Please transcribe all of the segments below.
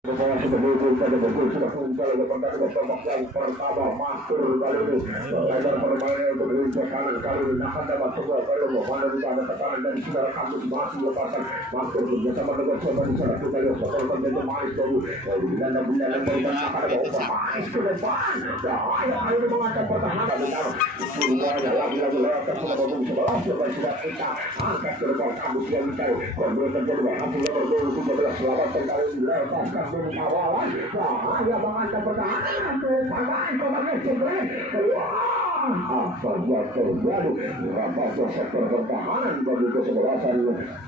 Sebagai pada betul sudah muncul kepada babak yang pertama masuk kali ini lebar permainan untuk kanan kali ini akan dapat sebuah kali mana di ada tekanan dan saudara kami masih lepaskan masuk bersama dengan coba di sana kita lihat soal konten mais dari bulan dari akan ada mais ke depan ayo mengangkat pertahanan semuanya lagi-lagi lewat ke sebelah coba sudah kita angkat ke depan kamu yang dicari konten kedua hasil nomor 17 selamatkan kali ini lepaskan kawalan, ada mengancam pertahanan pemain sebenarnya apa buat terjadi berapa sektor pertahanan bagi kesebelasan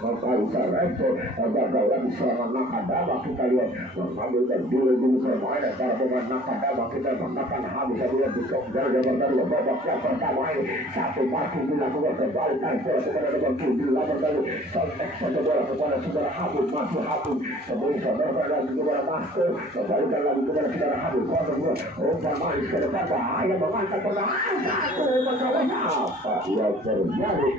Kaisar Repo gagal lagi serangan Nakadama kita lihat mengambilkan dulu permainan para pemain Nakadama kita menekan habis lihat di konggar dari babak yang pertama ini satu pasti dilakukan kembali Kaisar kepada depan kiri kali sontek saja bola kepada saudara Habib masuk Habib kemudian saudara lagi kepada Master kembalikan lagi kepada saudara Habib umpan manis ke depan bahaya mengangkat pertahanan satu apa yang terjadi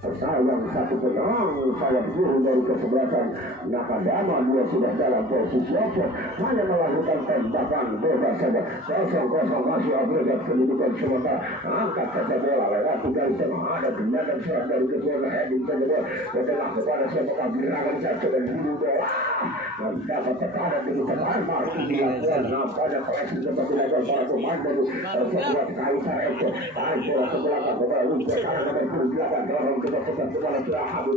sayang satu penyerang saya biru dari kesebelasan Nakadama dia sudah dalam posisi open hanya melakukan tembakan bebas saja 0-0 masih agregat kedudukan sementara angkat saja bola lewat dari tengah ada tindakan serang dari ketua heading saja bola setelah kepada siapa gerakan satu dan dulu bola dan dapat tekanan di depan masih dilakukan nampaknya koleksi seperti level para pemain dari sebuah Kaisar Eko tarik bola ke belakang bola lupa karena nomor 28 dorong kita kembali sudah habis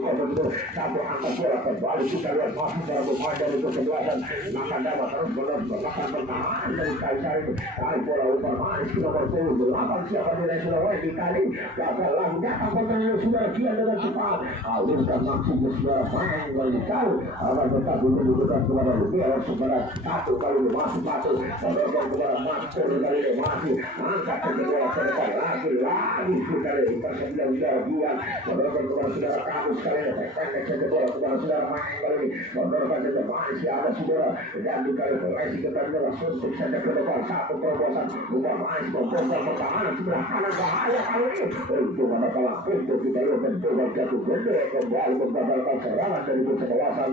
satu angkat bola kembali kita lihat masih dalam pemain dari kesebelasan Nakadama terus menekan pertahanan dari Kaisar itu tarik bola umpan manis ke nomor 28 siapa di Sulawesi dikali gagal lagi datang pertandingan sudah kian dengan cepat alirkan maksudnya sudah main kali akan tetap menunjukkan kepada Lumier sebenarnya satu kali masih satu menurunkan kepada Master kali ini masih angkat ke bola ke depan lagi kita lihat persembilan biar menurunkan kepada saudara kamu sekali ini pendek saja bola kepada saudara main kali ini menurunkan saja masih ada saudara dan dikali koleksi kita bola suntik saja ke depan satu terobosan umpan main membongkar pertahanan sebelah kanan bahaya kali ini itu manakala pintu kita lihat mencoba jatuh gede kembali membatalkan serangan dari kesebelasan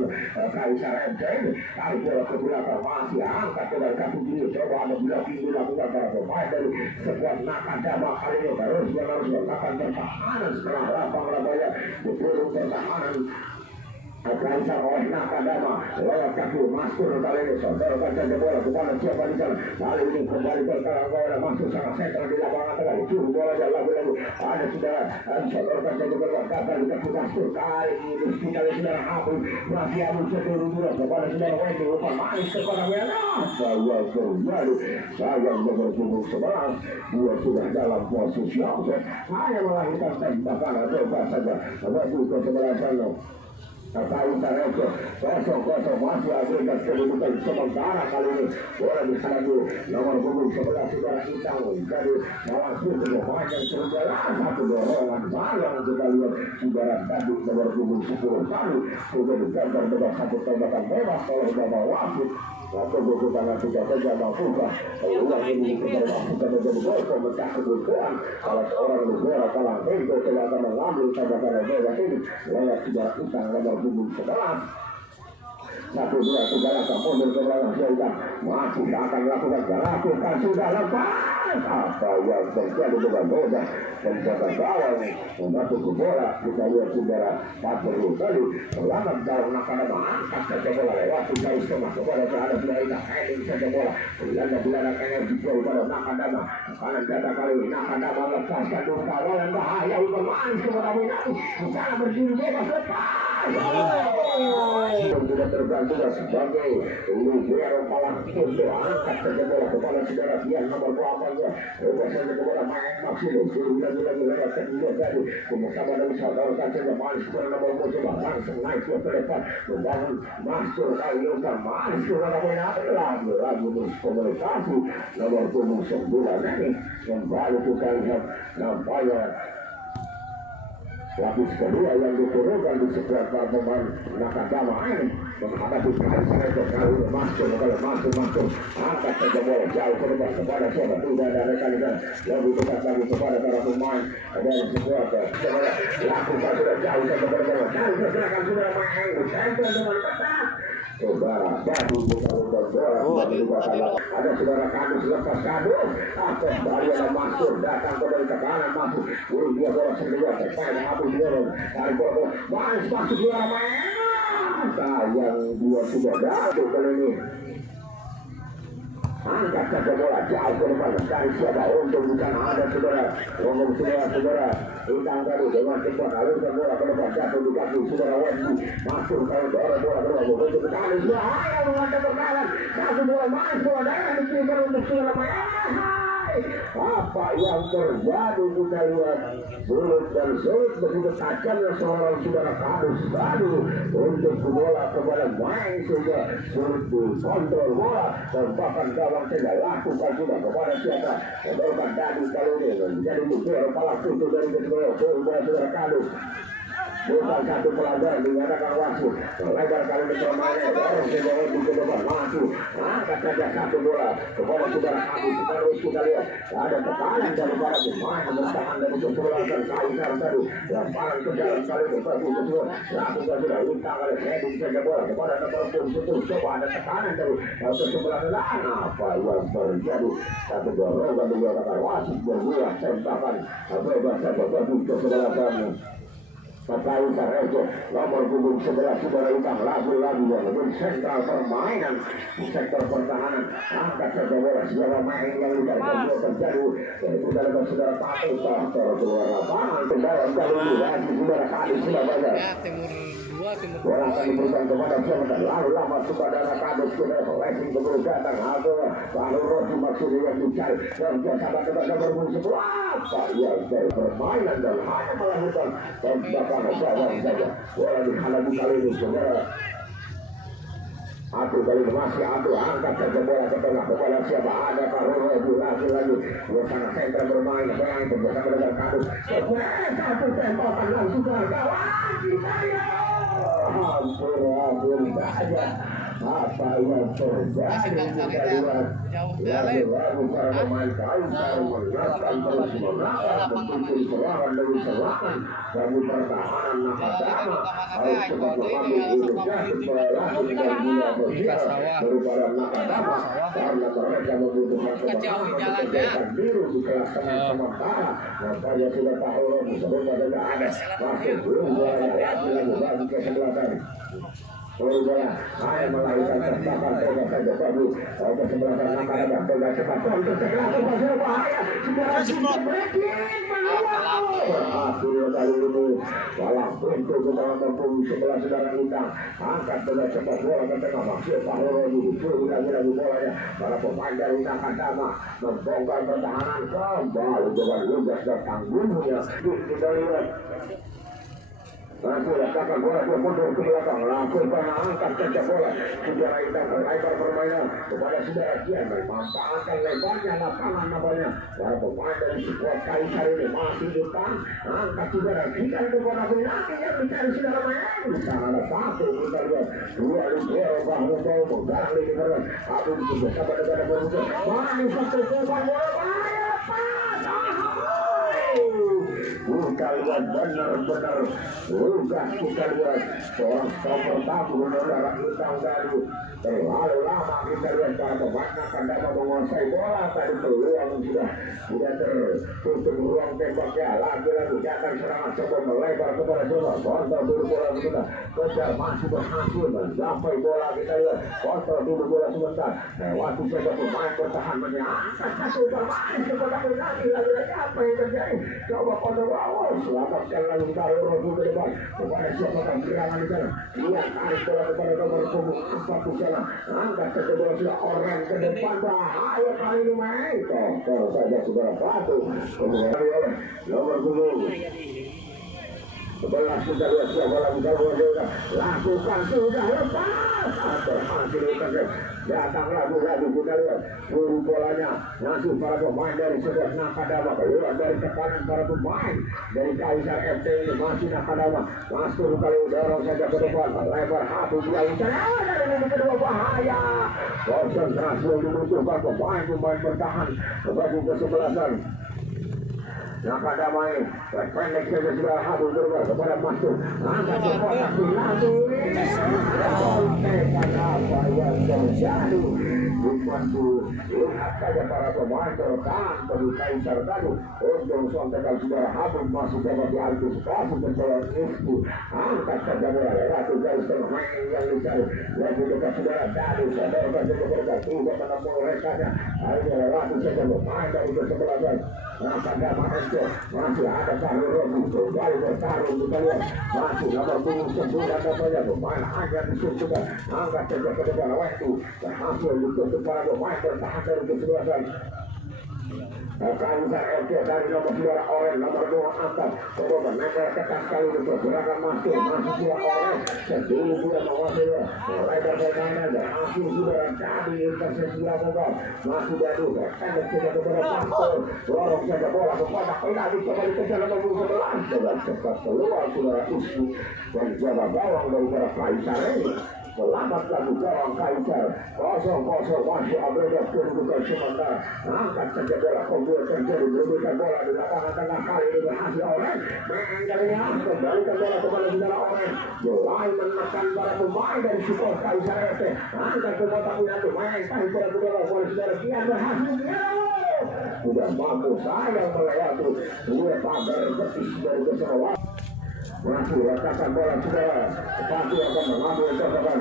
Kaisar MC ini tarik bola ke belakang masih angkat dari kaki kiri coba ada blocking dilakukan para pemain dari sebuah Nakadama kali ini terus yang harus melakukan pertahanan setelah lapang Rabaya betul pertahanan Kaisar oleh Nakadama lewat kaki Mastur kali ini saudarakan saja bola kepada siapa di sana kali ini kembali ke Karanggola masuk sangat sentral di lapangan tengah dicuri bola dan lagu-lagu ada saudara saudarakan saja bola gagal di kaki Mastur kali ini kita lihat saudara Habib masih abu seluruh kepada saudara Wendy umpan manis kepada Wena saya terjadi saya nomor 11 dia sudah dalam posisi offset hanya melahirkan tembakan bebas saja bagi kesebelasan Kaisar Eko 0-0 masih agregat kedudukan sementara kali ini bola diserbu nomor punggung 11 saudara Intang dari bawah suku pemain yang terjalan satu dorongan malang kita lihat saudara tadi nomor punggung 10 kali sudah digantar dengan satu tembakan bebas oleh Bapak Wasit atau buku tangan tiga saja mampukah ulang ini kita menjadi gol pemecah kebutuhan salah seorang negara kalah itu telah akan mengambil tembakan bebas ini lewat saudara Intang nomor punggung 11 satu dua tiga langkah mundur ke belakang sudah masih akan lakukan sudah lepas apa yang terjadi dengan bola penjaga gawang membantu ke bola kita lihat saudara Patru tadi selamat dalam Nakadama angkat saja bola lewat dari setengah kepada terhadap Belanda heading saja bola Belanda kayaknya dijual pada Nakadama kanan data kali ini Nakadama lepaskan dulu kawalan bahaya untuk manis kepada Winatu sana berdiri bebas lepas sudah tergantung sebagai Lumier palang itu angkat saja bola kepada saudara Bian nomor 8 bebas saja bola main maksimum sudah lewat kedua tadi bersama dengan saudara saja manis kepada nomor 7 langsung naik ke depan membangun Master kali ini manis kepada Winatu lagi berkomunikasi nomor 9 ini kembali kita lihat nampaknya lapis kedua yang diturunkan di sebelah pemain Nakadama ini menghadapi Kaisar Eko kali ini masuk angkat saja bola jauh ke depan kepada siapa tidak ada rekan-rekan lebih dekat lagi kepada para pemain dari sebuah lakukan sudah jauh saja bola jauh pergerakan sudah main dengan ketat saudara Badu buka bola ada saudara Kadus lepas Kadus kembali ada Masuk datang kembali ke kanan Masuk dia bola sendirian terpakai Abu Dialog dari bola Mas masuk juara main sayang dia sudah jatuh kali ini angkat saja bola jauh ke depan dari siapa untuk bukan ada saudara ngomong saudara Utang baru dengan cepat alurkan bola ke depan jatuh di kaki saudara Wendy masuk kalau bola untuk sekali bahaya mengangkat berkalan satu bola masuk ada diterima untuk saudara main apa yang terjadi kita lihat sulit dan sulit begitu tajamnya seorang saudara Kadus Badu untuk bola kepada main sehingga sulit dikontrol bola dan bahkan gawang tidak lakukan juga kepada siapa menurunkan Dadu kali ini menjadi musuh kepala pintu dari kedua saudara Kadus bukan satu pelanggaran dikatakan wasit lebar kali ini permainan orang sedang ke depan maju angkat saja satu bola kepada saudara Kadus terus kita lihat ada tekanan dari para pemain bertahan dari kesebelasan Kaisar tadi lemparan ke dalam kali ini bagi kedua lakukan sudah Utang kali heading saja bola kepada nomor 10 coba ada tekanan dari kesebelasan apa yang terjadi satu dorongan dikatakan wasit berbuat tembakan bebas saja bagi kesebelasan Kaisar Ejo nomor punggung 11 saudara Utang lagu-lagu yang menjadi sentral permainan di sektor pertahanan angkat saja bola saudara main yang tidak terjadi yaitu dalam saudara Patu Tahtor keluar lapangan ke dalam kali ini lagi saudara Kadus Surabaya bola akan diberikan kepada siapa lalu lama saudara Kadus saudara racing keburu datang lalu Rodi maksudnya yang dicari dan sahabat kepada nomor 10 apa yang dari permainan dan hanya melakukan tembakan saja bola dihalangi kali ini saudara Atu kali ini masih Atu angkat saja bola ke tengah kepada siapa ada Karol lagi bersama sentra bermain bermain bersama dengan Kadus satu tembakan langsung ke gawang kita ya hampir saja apa yang terjadi kita lihat lalu para pemain Kaisar menangkan terus menangkan serangan demi serangan dari pertahanan Nakadama harus cepat mengambil inisiatif berlaku dan bila bersiap daripada Nakadama karena mereka membutuhkan kemenangan untuk menjadikan biru di kelas sementara makanya sudah tahu sebelum adanya ada masuk belum lagi bagi kesebelasan bola hanya melahirkan tembakan bola saja bagus kesebelasan Nakadama bola cepat untuk segera berbahaya bahaya segera breaking berhasil kali ini bola pintu ke dalam punggung sebelah saudara Utang angkat bola cepat bola ke tengah masih Pahoro disuruh lagi bolanya para pemain dari Nakadama membongkar pertahanan kembali dengan lugas dan tangguhnya kita lihat langsung letakkan bola mundur ke belakang langsung angkat saja bola saudara Utang lebar permainan kepada saudara Kian memanfaatkan lebarnya lapangan namanya para pemain dari skuad Kaisar ini masih depan angkat saudara kita kepada Binati yang mencari saudara main di sana ada satu kita lihat dua libero bahu bahu menggarang lagi terus Abu bersama dengan berbuka manis satu korban bola bahaya kita lihat benar-benar udah kita lihat seorang stopper tamu saudara Utang tadi terlalu lama kita lihat para pemain Nakadama menguasai bola tadi peluang sudah tertutup ruang tembaknya lagi-lagi datang serangan coba melebar kepada bola kontrol dulu bola kita kejar masih berhasil mencapai bola kita lihat kontrol dulu bola sebentar waktu saja pemain bertahan menyangkat satu bermain kepada Binati lagi-lagi apa yang terjadi coba kontrol awal selamatkan lagi taruh Rodu ke depan kepada siapa kan gerangan di sana lihat tarik bola kepada nomor punggung 40 angkat saja bola sudah orang ke depan bahaya kali ini main kontrol saja saudara Batu kemudian oleh nomor punggung 11 kita lihat siapa lagi kalau lakukan sudah lepas berhasil datang lagi kita lihat buru bolanya langsung para pemain dari sebelah Nakadama keluar dari tekanan para pemain dari Kaisar FC ini masih Nakadama masuk kali dorong saja ke depan lebar hati dia dari kedua bahaya konsentrasi yang dibutuhkan pemain bertahan bagi kesebelasan Maka damai pendek saja sudah habis berubah kepada masuk angkat kepada Pinatu apa yang terjadi dibantu lihat saja para pemain tertahan dari Kaisar tadi untuk sontakan sudah habis masuk dapat diantisipasi penjualan itu angkat saja bola Ratu garis tengah yang dicari yang dekat saudara dari saudara saja berkati tidak menemukan rekanya akhirnya Ratu saja bermain dari kesebelasan. Maka damai itu masih ada Sahir Robi kembali bertarung kita lihat masih nomor punggung 9 namanya pemain aja disusukan angkat saja ke depan waktu berhasil untuk para pemain bertahan dari kesebelasan. Kaisar RT dari nomor 2 Oren nomor 2 angkat kemudian nempel ketat kali itu gerakan masuk dua Oren sebelum dia menguasai lebar permainan dan masih sudah tadi intervensi dilakukan masih jatuh pendek sudah kepada Pastor dorong saja bola kepada Pinatu kembali ke jalan nomor 11 dengan cepat keluar saudara Ismu dan jaga gawang daripada Kaisar ini. Selamat lagi gawang Kaisar 0-0 masih upgrade kedudukan sementara angkat saja bola kemudian terjadi berbeda bola di lapangan tengah kali ini berhasil Oren menganggapnya kembalikan bola kepada saudara Oren mulai menekan para pemain dari support Kaisar RT angkat ke kotak Pinatu main tahu bola bola saudara Kian berhasil sudah mampu sayang melewati dua pagar betis dari kesalahan. Masih letakkan bola saudara pasti akan mengambil cocokan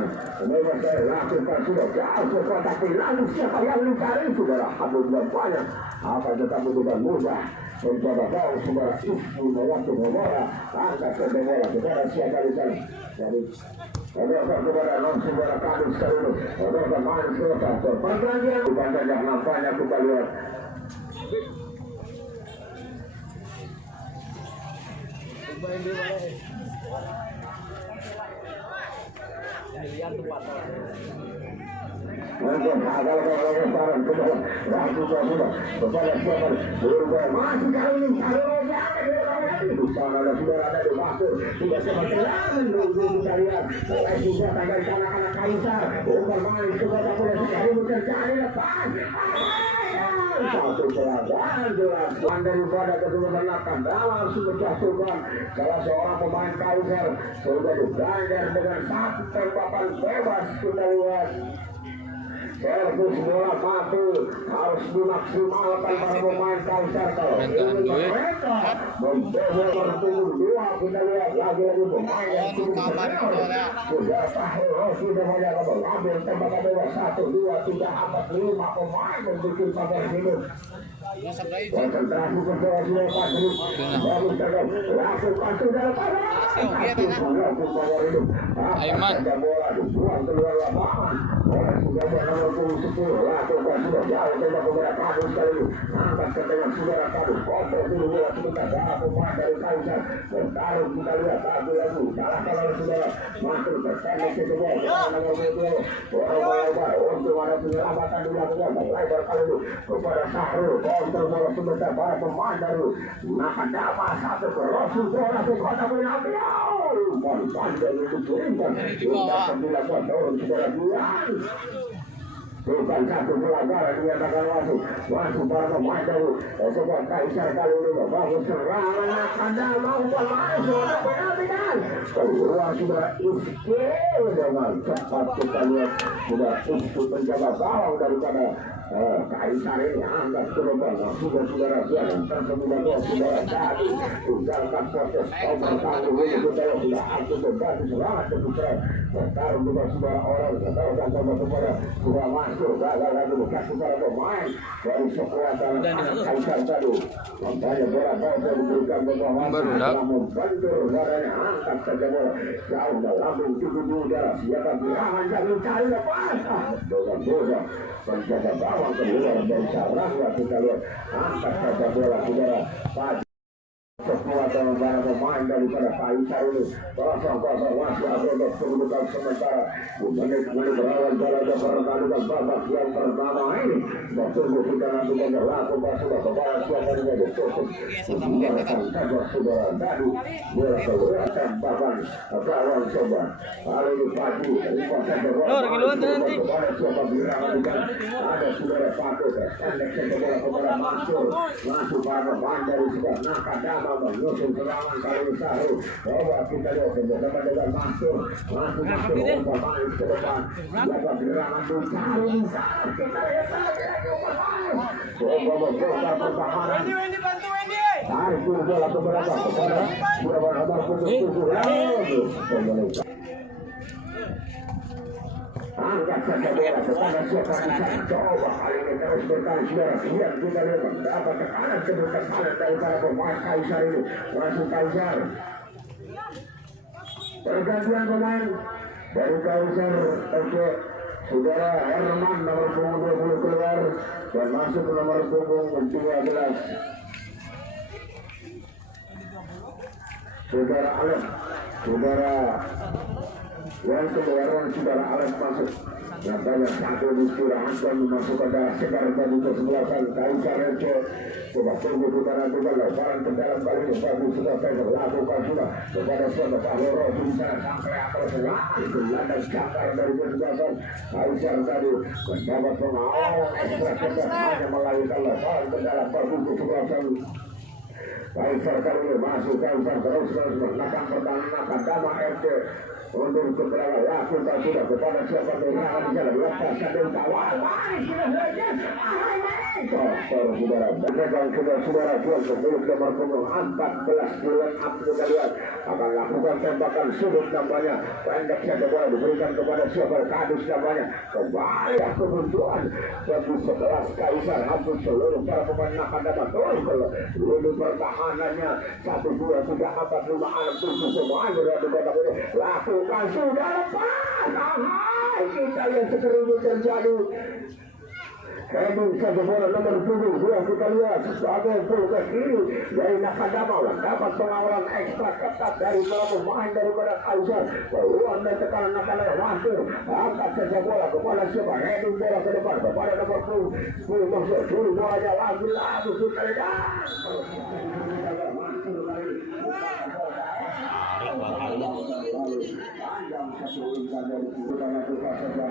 memang saya lakukan sudah jauh ke kotak Pinatu siapa yang mencari saudara habis banyak apa tetapi bukan mudah mencoba tahu saudara Ismu waktu bola angkat ke bola saudara siapa di sana jadi ada kepada non saudara Kadus kali ini ada main selesai pertandingan bukan saja nampaknya kita lihat lihat tempat untuk agar saran ke bawah Ratu sudah kepada siapa masih kali ini di sana ada saudara ada di masuk tidak seperti lain nunggu kita lihat mulai juga dari anak-anak Kaisar bermain kepada bola sekali terjadi lepas satu pelanggaran jelas daripada kesempatan dalam sumber jatuhkan salah seorang pemain Kaisar sudah dibayar dengan satu tembakan bebas kita lihat servis bola mati harus dimaksimalkan para pemain Kaisar kalau ini mereka membawa bertemu dua kita lihat lagi-lagi pemain yang cukup senior sudah Sahir Robi namanya mengambil tembakan bebas 1, 2, 3, 4, 5 pemain membuat pagar hidup konsentrasi berdoa sudah pasti bagus terus lakukan sudah pada Aiman bola dibuang keluar lapangan oleh sudah nomor 10 lakukan sudah jauh tembak kepada Kadus kali ini angkat ke tengah saudara Kadus kontrol dulu bola sebentar darah pemain dari Kaisar bertarung kita lihat satu lagi kalahkan oleh saudara masuk terpendek ke sebuah nomor 20 bola untuk ada penyelamatan dilakukan lebar kali ini kepada Sahrul kontrol bola sebentar para pemain dari Nakadama satu ke Rasul bola ke kota Pinatu panjang itu turunkan tidak dilakukan dorong saudara Duan bukan satu pelanggaran dinyatakan masuk para pemain dari sebuah Kaisar kali ini bagus serangan Nakadama pemain sudah penaltikan keluar sudah Iskil dengan cepat kita lihat sudah untuk menjaga gawang daripada Kaisar ini angkat ke depan sudah saudara Bian tersemudah saudara tadi tinggalkan proses tanggung ini sudah aku terbantu serangan keputra bertarung dengan saudara orang bertarung kepada sudah masuk gagal lagi kasih para pemain dari sekuatan Kaisar tadi makanya bola kau diberikan bahwa membantu darahnya angkat saja bola jauh dalam tubuh udara siapa bilangan jangan cari lepas dengan bola menjaga gawang keluar dari sarang kita lihat angkat saja bola saudara Padi sekuat para pemain daripada Kaisar ini. Kosong-kosong masih ada untuk kedudukan sementara. Menit-menit berawal jalan pertandingan babak yang pertama ini. Bertunggu kita nantikan lakukan sudah kepada siapa yang ditutup. Biarkan saja saudara dari bola tembakan kawan coba. Kali ini pagi kepada siapa bilangan ada saudara patut. Pendek bola kepada masuk para pemain dari sudah Nakadama menyusun serangan kali ini Sahru. Coba kita lihat bersama dengan masuk pemain ke depan. Dapat serangan di Sahru. Kita lihat coba pertahanan. Tarik dulu bola kepada angkat saja bola kepada siapa coba kali ini terus berkali saudara. Lihat kita lihat dapat tekanan kedudukan kanan dari para pemain Kaisar ini. Masuk Kaisar. Pergantian pemain dari Kaisar. Oke, saudara Herman nomor punggung 20 keluar dan masuk ke nomor punggung 13. Saudara Alef, saudara yang keluaran saudara Alef masuk. Nampaknya satu diistirahatkan memasukkan darah segar tadi ke sebelasan Kaisar Ece. Coba tunggu kita nantikan lebaran ke dalam kali ini. Bagus sudah saya berlakukan sudah kepada suatu Pahloro di sana sampai akal selatan. Gelandang cakar dari kesebelasan Kaisar tadi mendapat pengawal ekstra ketat hanya melahirkan lebaran ke dalam bagus ke sebelasan. Kaisar kali ini masuk Kaisar terus menekan pertahanan Nakadama FC. Untuk keterangan lakukan sudah kepada siapa yang akan bisa lepaskan dari kawan. Saudara, pegang saudara tuan pemilik nomor punggung 14 bulan Abdul Kalian akan lakukan tembakan sudut namanya. Pendek saja bola diberikan kepada siapa Kadus namanya. Kembali kebutuhan bagi sekelas Kaisar hampir seluruh para pemain Nakadama turun ke lini pertahanannya 1, 2, 3, 4, 5, 6, 7 semua berada di kota ini. Lakukan sudah lepas. Kita yang sekerumu terjadi. Kembali saja bola nomor punggung 2 kita lihat sebagai full ke kiri dari Nakadama dapat pengawalan ekstra ketat dari para pemain daripada Kaisar. Peluang dan tekanan Nakadama masuk. Angkat saja bola kepada siapa? Heading bola ke depan kepada nomor 10 masuk. Dulu bolanya lagi kita lihat. Panjang satu ingkar dari kita lakukan saja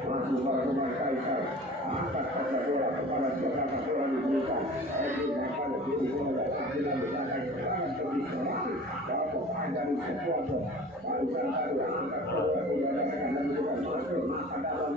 masih para pemain Kaisar. Angkat saja bola kepada siapa bola diberikan. Pada diri bola akhirnya mencapai serangan terdiserang. Para pemain dari Sekuato Kaisar tadi angkat bola dan diberikan masuk dalam